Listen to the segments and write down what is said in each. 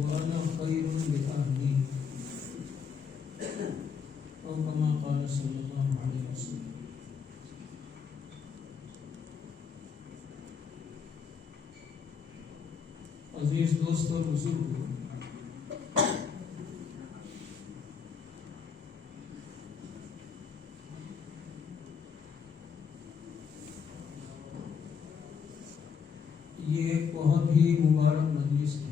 وأنا خير بأهلي أو كما قال صلى الله عليه وسلم. عزیز دوست اور بزرگوں، یہ ایک بہت ہی مبارک مجلس ہے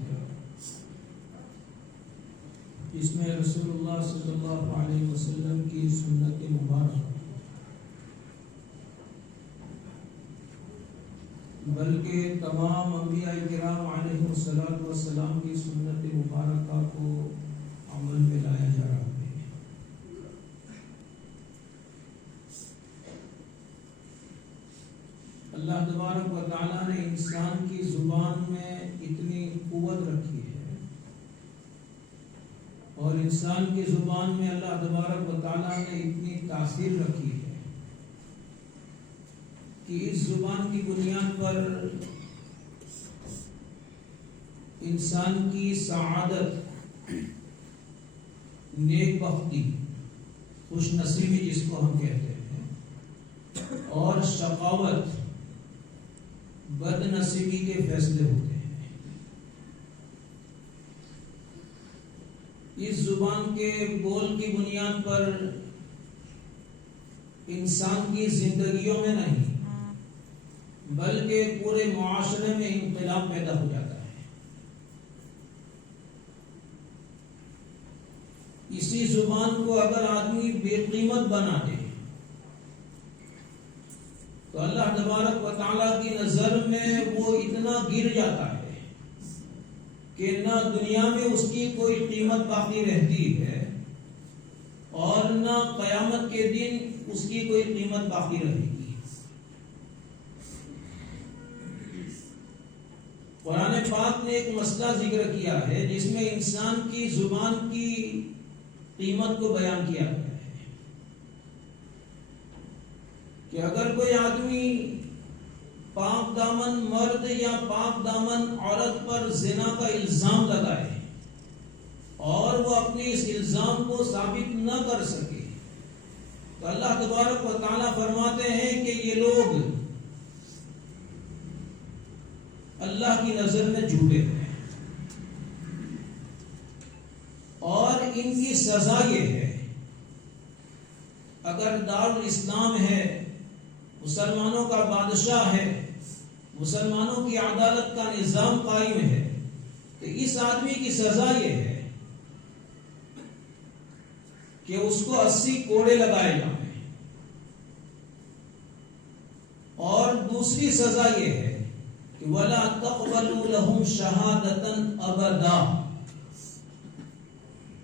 جس میں رسول اللہ صلی اللہ علیہ وسلم کی سنت مبارک بلکہ تمام انبیاء کرام علیہ السلام کی سنت مبارکہ کو عمل میں لایا جا رہا ہے۔ اللہ تبارک و تعالیٰ نے انسان کی زبان میں اتنی قوت رکھی ہے اور انسان کی زبان میں اللہ تبارک و تعالیٰ نے اتنی تاثیر رکھی ہے کہ اس زبان کی بنیاد پر انسان کی سعادت، نیک بختی، خوش نصیبی جس کو ہم کہتے ہیں، اور شقاوت، بد نصیبی کے فیصلے ہوتے ہیں۔ اس زبان کے بول کی بنیاد پر انسان کی زندگیوں میں نہیں بلکہ پورے معاشرے میں انقلاب پیدا ہو جاتا ہے۔ اسی زبان کو اگر آدمی بے قیمت بنا دے تو اللہ تبارک و تعالیٰ کی نظر میں وہ اتنا گر جاتا ہے کہ نہ دنیا میں اس کی کوئی قیمت باقی رہتی ہے اور نہ قیامت کے دن اس کی کوئی قیمت باقی رہے گی۔ قرآن پاک نے ایک مسئلہ ذکر کیا ہے جس میں انسان کی زبان کی قیمت کو بیان کیا گیا ہے کہ اگر کوئی آدمی پاک دامن مرد یا پاک دامن عورت پر زنا کا الزام لگائے اور وہ اپنے اس الزام کو ثابت نہ کر سکے تو اللہ تبارک و تعالیٰ فرماتے ہیں کہ یہ لوگ اللہ کی نظر میں جھوٹے ہیں اور ان کی سزا یہ ہے، اگر دارالاسلام ہے، مسلمانوں کا بادشاہ ہے، مسلمانوں کی عدالت کا نظام قائم ہے، تو اس آدمی کی سزا یہ ہے کہ اس کو 80 کوڑے لگائے جائیں، اور دوسری سزا یہ ہے کہ وَلَا تَقْبَلُوا لَهُمْ شَهَادَةً أَبَدًا،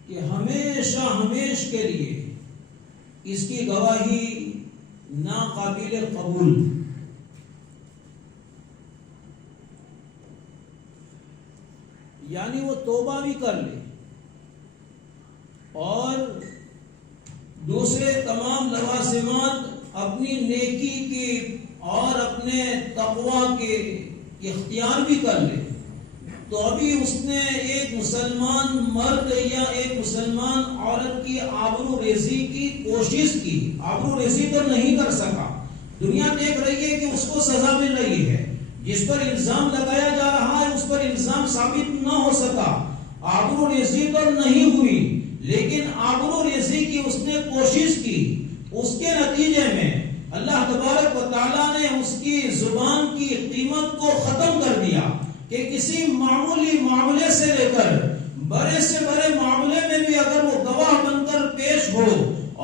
کہ ہمیشہ ہمیش کے لیے اس کی گواہی ناقابل قبول۔ یعنی وہ توبہ بھی کر لے اور دوسرے تمام لوازمات اپنی نیکی کی اور اپنے تقوی کے اختیار بھی کر لے تو ابھی اس نے ایک مسلمان مرد یا ایک مسلمان عورت کی آبرو ریزی کی کوشش کی، آبرو ریزی تو نہیں کر سکا۔ دنیا دیکھ رہی ہے کہ اس کو سزا مل رہی ہے، جس پر الزام لگایا جا رہا ہے اس پر الزام ثابت نہ ہو سکا، آبرو ریزی تو نہیں ہوئی، لیکن آبرو ریزی کی اس نے کوشش کی، اس کے نتیجے میں اللہ تبارک و تعالیٰ نے اس کی زبان کی قیمت کو ختم کر دیا کہ کسی معمولی معاملے سے لے کر بڑے سے بڑے معاملے میں بھی اگر وہ گواہ بن کر پیش ہو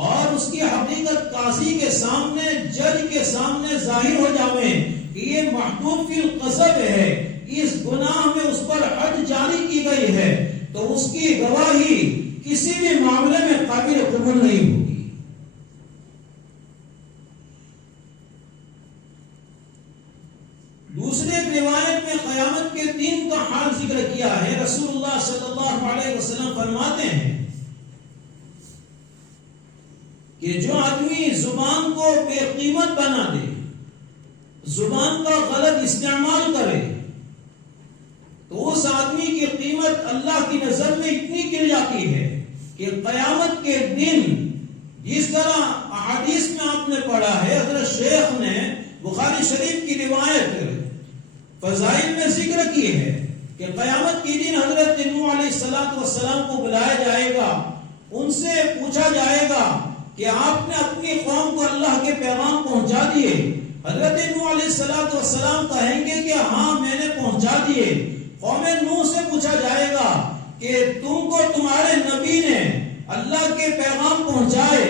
اور اس کی حقیقت قاضی کے سامنے، جج کے سامنے ظاہر ہو جاوے کہ یہ محدود فی القذف ہے، اس گناہ میں اس پر حد جاری کی گئی ہے، تو اس کی گواہی کسی بھی معاملے میں قابل قبول نہیں ہوگی۔ دوسرے روایت میں قیامت کے دن کا حال ذکر کیا ہے۔ رسول اللہ صلی اللہ علیہ وسلم فرماتے ہیں کہ جو آدمی زبان کو بے قیمت بنا دے، زبان کا غلط استعمال کرے، تو اس آدمی کی قیمت اللہ کی نظر میں اتنی گر جاتی ہے کہ قیامت کے دن جس طرح احادیث میں آپ نے پڑھا ہے، حضرت شیخ نے بخاری شریف کی روایت فضائل میں ذکر کی ہے کہ قیامت کے دن حضرت نوح علیہ السلام کو بلایا جائے گا، ان سے پوچھا جائے گا کہ آپ نے اپنی قوم کو اللہ کے پیغام پہنچا دیے؟ حضرت نوح علیہ السلام کہیں گے کہ ہاں میں نے پہنچا دیے۔ قوم نوح سے پوچھا جائے گا کہ تم کو تمہارے نبی نے اللہ کے پیغام پہنچائے؟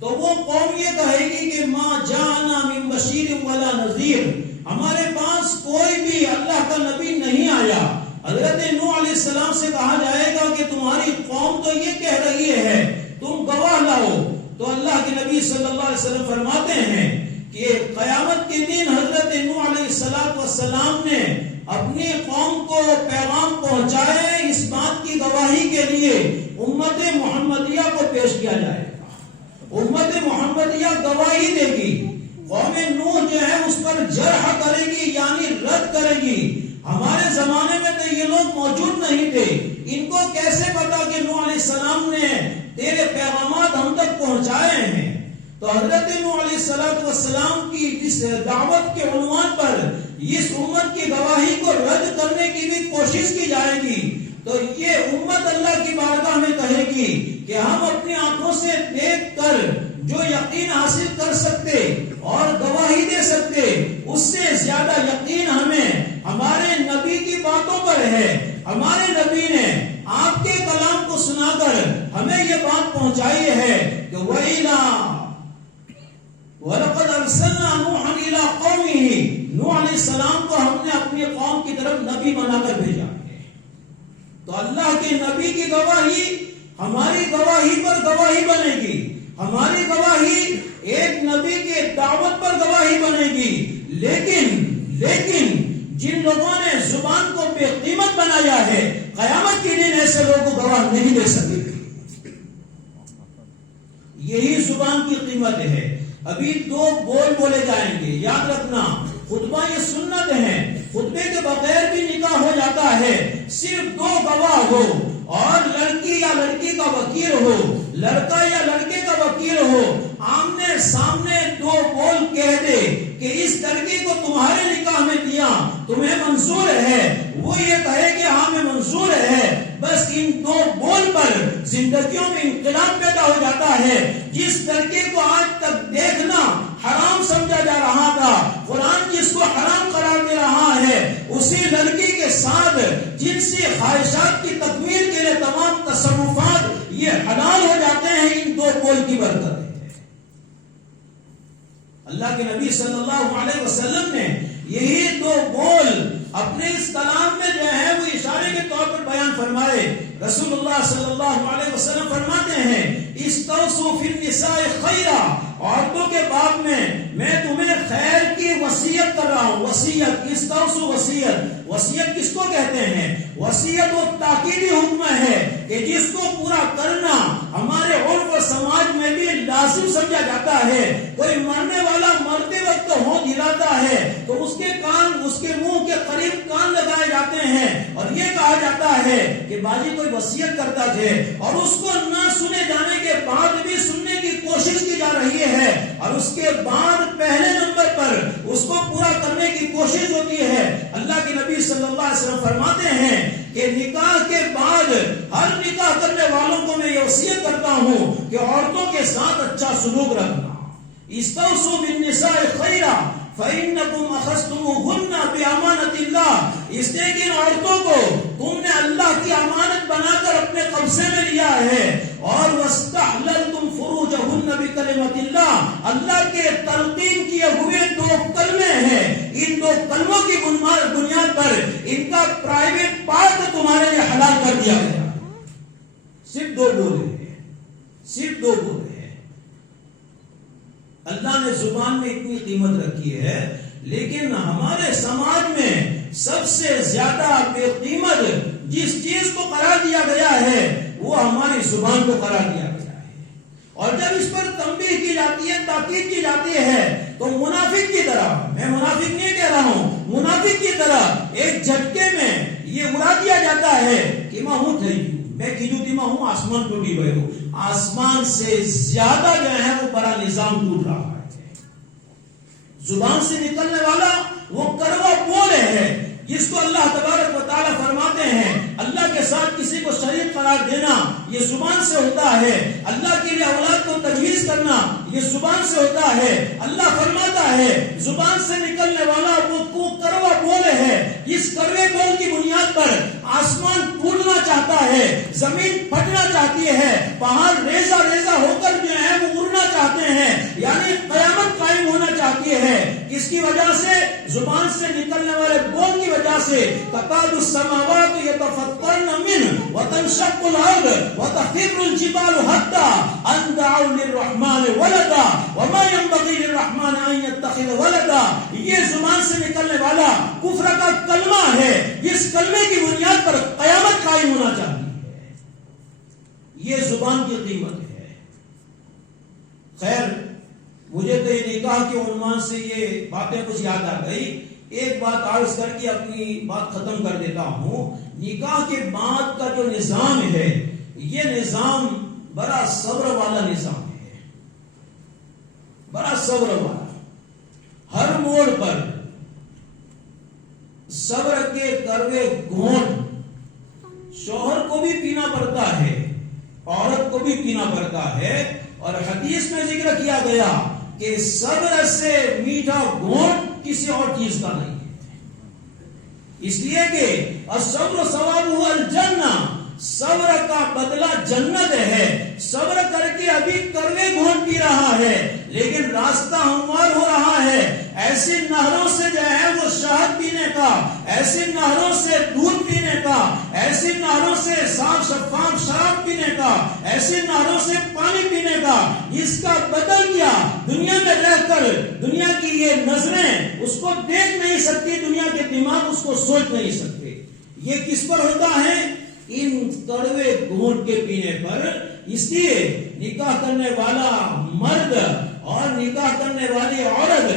تو وہ قوم یہ کہے گی کہ ما جانا من بشیر ولا نذیر، ہمارے پاس کوئی بھی اللہ کا نبی نہیں آیا۔ حضرت نوح علیہ السلام سے کہا جائے گا کہ تمہاری قوم تو یہ کہہ رہی ہے، تم گواہ لاؤ۔ تو اللہ کے نبی صلی اللہ علیہ وسلم فرماتے ہیں کہ قیامت کے دن حضرت نوح علیہ السلام نے اپنی قوم کو پیغام پہنچائے، اس بات کی گواہی کے لیے امت محمدیہ کو پیش کیا جائے گا۔ امت محمدیہ گواہی دے گی، قوم نوح جو ہے اس پر جرح کرے گی، یعنی رد کرے گی۔ ہمارے زمانے میں تو یہ لوگ موجود نہیں تھے، ان کو کیسے پتا کہ نوح علیہ السلام نے تیرے پیغامات ہم تک پہنچائے ہیں؟ تو حضرت نوح علیہ السلام کی اس دعوت کے عنوان پر اس امت کی گواہی کو رد کرنے کی بھی کوشش کی جائے گی۔ تو یہ امت اللہ کی بارگاہ میں کہے گی کہ ہم اپنی آنکھوں سے دیکھ کر جو یقین حاصل کر سکتے اور گواہی دے سکتے، اس سے زیادہ یقین ہمیں ہمارے نبی کی باتوں پر ہے۔ ہمارے نبی نے آپ کے کلام کو سنا کر ہمیں یہ بات پہنچائی ہے کہ وَإِلَىٰ وَلَقَدْ أَرْسَلْنَا نُوحًا إِلَىٰ قَوْمِهِ، نوح علیہ السلام کو ہم نے اپنی قوم کی طرف نبی بنا کر بھیجا ہے۔ تو اللہ کے نبی کی گواہی ہماری گواہی پر گواہی بنے گی، ہماری گواہی ایک نبی کے دعوت پر گواہی بنے گی۔ لیکن جن لوگوں نے زبان کو بے قیمت بنایا ہے، قیامت کے دن ایسے لوگوں کو گواہ نہیں دے سکے۔ یہی زبان کی قیمت ہے۔ ابھی دو بول بولے جائیں گے، یاد رکھنا، خطبہ یہ سنت ہے، خطبے کے بغیر بھی نکاح ہو جاتا ہے، صرف دو گواہ ہو، اور لڑکی یا لڑکی کا وکیل ہو، لڑکا یا لڑکے کا وکیل ہو، آمنے سامنے دو بول کہہ دے کہ اس لڑکی کو تمہارے نکاح میں دیا، تمہیں منظور ہے، وہ یہ کہے کہ ہاں میں منظور ہے، بس ان دو بول پر زندگیوں میں انقلاب پیدا ہو جاتا ہے۔ جس لڑکے کو آج تک دیکھنا حرام سمجھا جا رہا تھا، قرآن جس کو حرام قرار دے رہا ہے، اسی لڑکی کے ساتھ جنسی خواہشات کی تکمیل کے لیے تمام تصرفات یہ حلال ہو جاتے ہیں، ان دو بول کی برکت ہے۔ اللہ کے نبی صلی اللہ علیہ وسلم نے یہی دو بول اپنے اس کلام میں جو ہے وہ اشارے کے طور پر بیان فرمائے۔ رسول اللہ صلی اللہ علیہ وسلم فرماتے ہیں استوصوا فی النساء خیرا، عورتوں کے باب میں تمہیں خیر کی وصیت کر رہا ہوں۔ وصیت، استوصوا وصیت، وصیت کس کو کہتے ہیں؟ وصیت وہ تاکیدی حکم ہے کہ جس کو پورا کرنا ہمارے عرف و سماج میں بھی لازم سمجھا جاتا ہے۔ کوئی مرنے والا مرتے وقت ہونٹ ہلاتا ہے تو اس کے کان، اس کے منہ کے قریب کان لگائے جاتے ہیں، اور یہ کہا جاتا ہے کہ باجی کوئی وصیت کرتا تھے، اور اس کو نہ سنے جانے کے بعد بھی سننے کی کوشش کی جا رہی ہے، اور اس کے بعد پہلے نمبر پر اس کو پورا کرنے کی کوشش ہوتی ہے۔ اللہ کے نبی صلی اللہ علیہ وسلم فرماتے ہیں کہ نکاح کے بعد ہر نکاح کرنے والوں کو میں یہ وصیت کرتا ہوں کہ عورتوں کے ساتھ اچھا سلوک رکھنا۔ استوصوا بالنساء خیرا فَإِنَّكُمْ أَخَذْتُمُوهُنَّ بِأَمَانَةِ اللَّهِ، اس لیے کہ ان عورتوں کو تم نے اللہ کی امانت بنا کر اپنے قبضے میں لیا ہے، اور وَاسْتَحْلَلْتُمْ فُرُوجَهُنَّ بِكَلِمَةِ اللَّهِ، اللہ کے تلقین کیے ہوئے دو کلمے ہیں، ان دو کلموں کی بنیاد پر ان کا پرائیویٹ پارٹ تمہارے لیے حلال کر دیا گیا۔ صرف دو بولے ہیں، صرف دو بولے ہیں۔ اللہ نے زبان میں اتنی قیمت رکھی ہے، لیکن ہمارے سماج میں سب سے زیادہ بے قیمت جس چیز کو قرار دیا گیا ہے وہ ہماری زبان کو قرار دیا گیا ہے، اور جب اس پر تنبیہ کی جاتی ہے، تاکید کی جاتی ہے، تو منافق کی طرح، میں منافق نہیں کہہ رہا ہوں، منافق کی طرح ایک جھٹکے میں یہ اڑا دیا جاتا ہے کہ میں ہوں تھئی ہوں، میں کیجو تھی میں ہوں، آسمان ٹوٹی گئے ہو. آسمان سے زیادہ جو ہے وہ بڑا نظام ٹوٹ رہا ہے. زبان سے نکلنے والا وہ کڑوا بول ہے جس کو اللہ تبارک و تعالیٰ فرماتے ہیں اللہ کے ساتھ کسی کو شریک قرار دینا یہ زبان سے ہوتا ہے. اللہ کے لیے اولاد کو تجویز کرنا یہ زبان سے ہوتا ہے. اللہ فرماتا ہے زبان سے نکلنے والا وہ کڑوا بول ہے. اس کڑوے بول کی بنیاد پر آسمان ٹوٹنا چاہتا ہے، زمین پھٹنا چاہتی ہے، پہاڑ ریزہ ریزہ ہو کر جو ہے وہ اڑنا چاہتے ہیں، یعنی قیامت قائم ہونا چاہتی ہے. کس کی وجہ سے؟ زبان سے نکلنے والے بول کی وجہ سے. تکاد السماوات یتفطرن منه وتنشق الارض وتخر الجبال حتى ان دعوا للرحمن ولدا وما ينبغي للرحمن ان يتخذ ولدا. یہ زبان سے نکلنے والا کفر کا کلمہ ہے، اس کلمے کی بنیاد پر قیامت قائم ہونا چاہتی ہے. یہ زبان کی قیمت ہے. خیر مجھے تو یہ نکاح کے عنوان سے یہ باتیں کچھ یاد آ گئی. ایک بات عرض کر کے اپنی بات ختم کر دیتا ہوں. نکاح کے بعد کا جو نظام ہے یہ نظام بڑا صبر والا نظام ہے، بڑا صبر والا. ہر موڑ پر صبر کے کڑوے گھونٹ شوہر کو بھی پینا پڑتا ہے، عورت کو بھی پینا پڑتا ہے. اور حدیث میں ذکر کیا گیا کہ صبر سے میٹھا گھونٹ کسی اور چیز کا نہیں ہے. اس لیے کہ الصبر ثوابہ الجنہ، صبر کا بدلہ جنت ہے. صبر کر کے ابھی کڑوے گھونٹ پی رہا ہے لیکن راستہ ہموار ہو رہا ہے. ایسی نہروں سے جو ہے وہ شہد پینے کا، ایسی نہروں سے دودھ پینے کا، ایسی نہروں سے صاف شفاف شراب پینے کا، ایسی نہروں سے پانی پینے کا. اس کا بدل کیا؟ دنیا میں رہ کر دنیا کی یہ نظریں اس کو دیکھ نہیں سکتی، دنیا کے دماغ اس کو سوچ نہیں سکتے. یہ کس پر ہوتا ہے؟ ان کڑوے گھونٹ کے پینے پر. اس لیے نکاح کرنے والا مرد اور نکاح کرنے والی عورت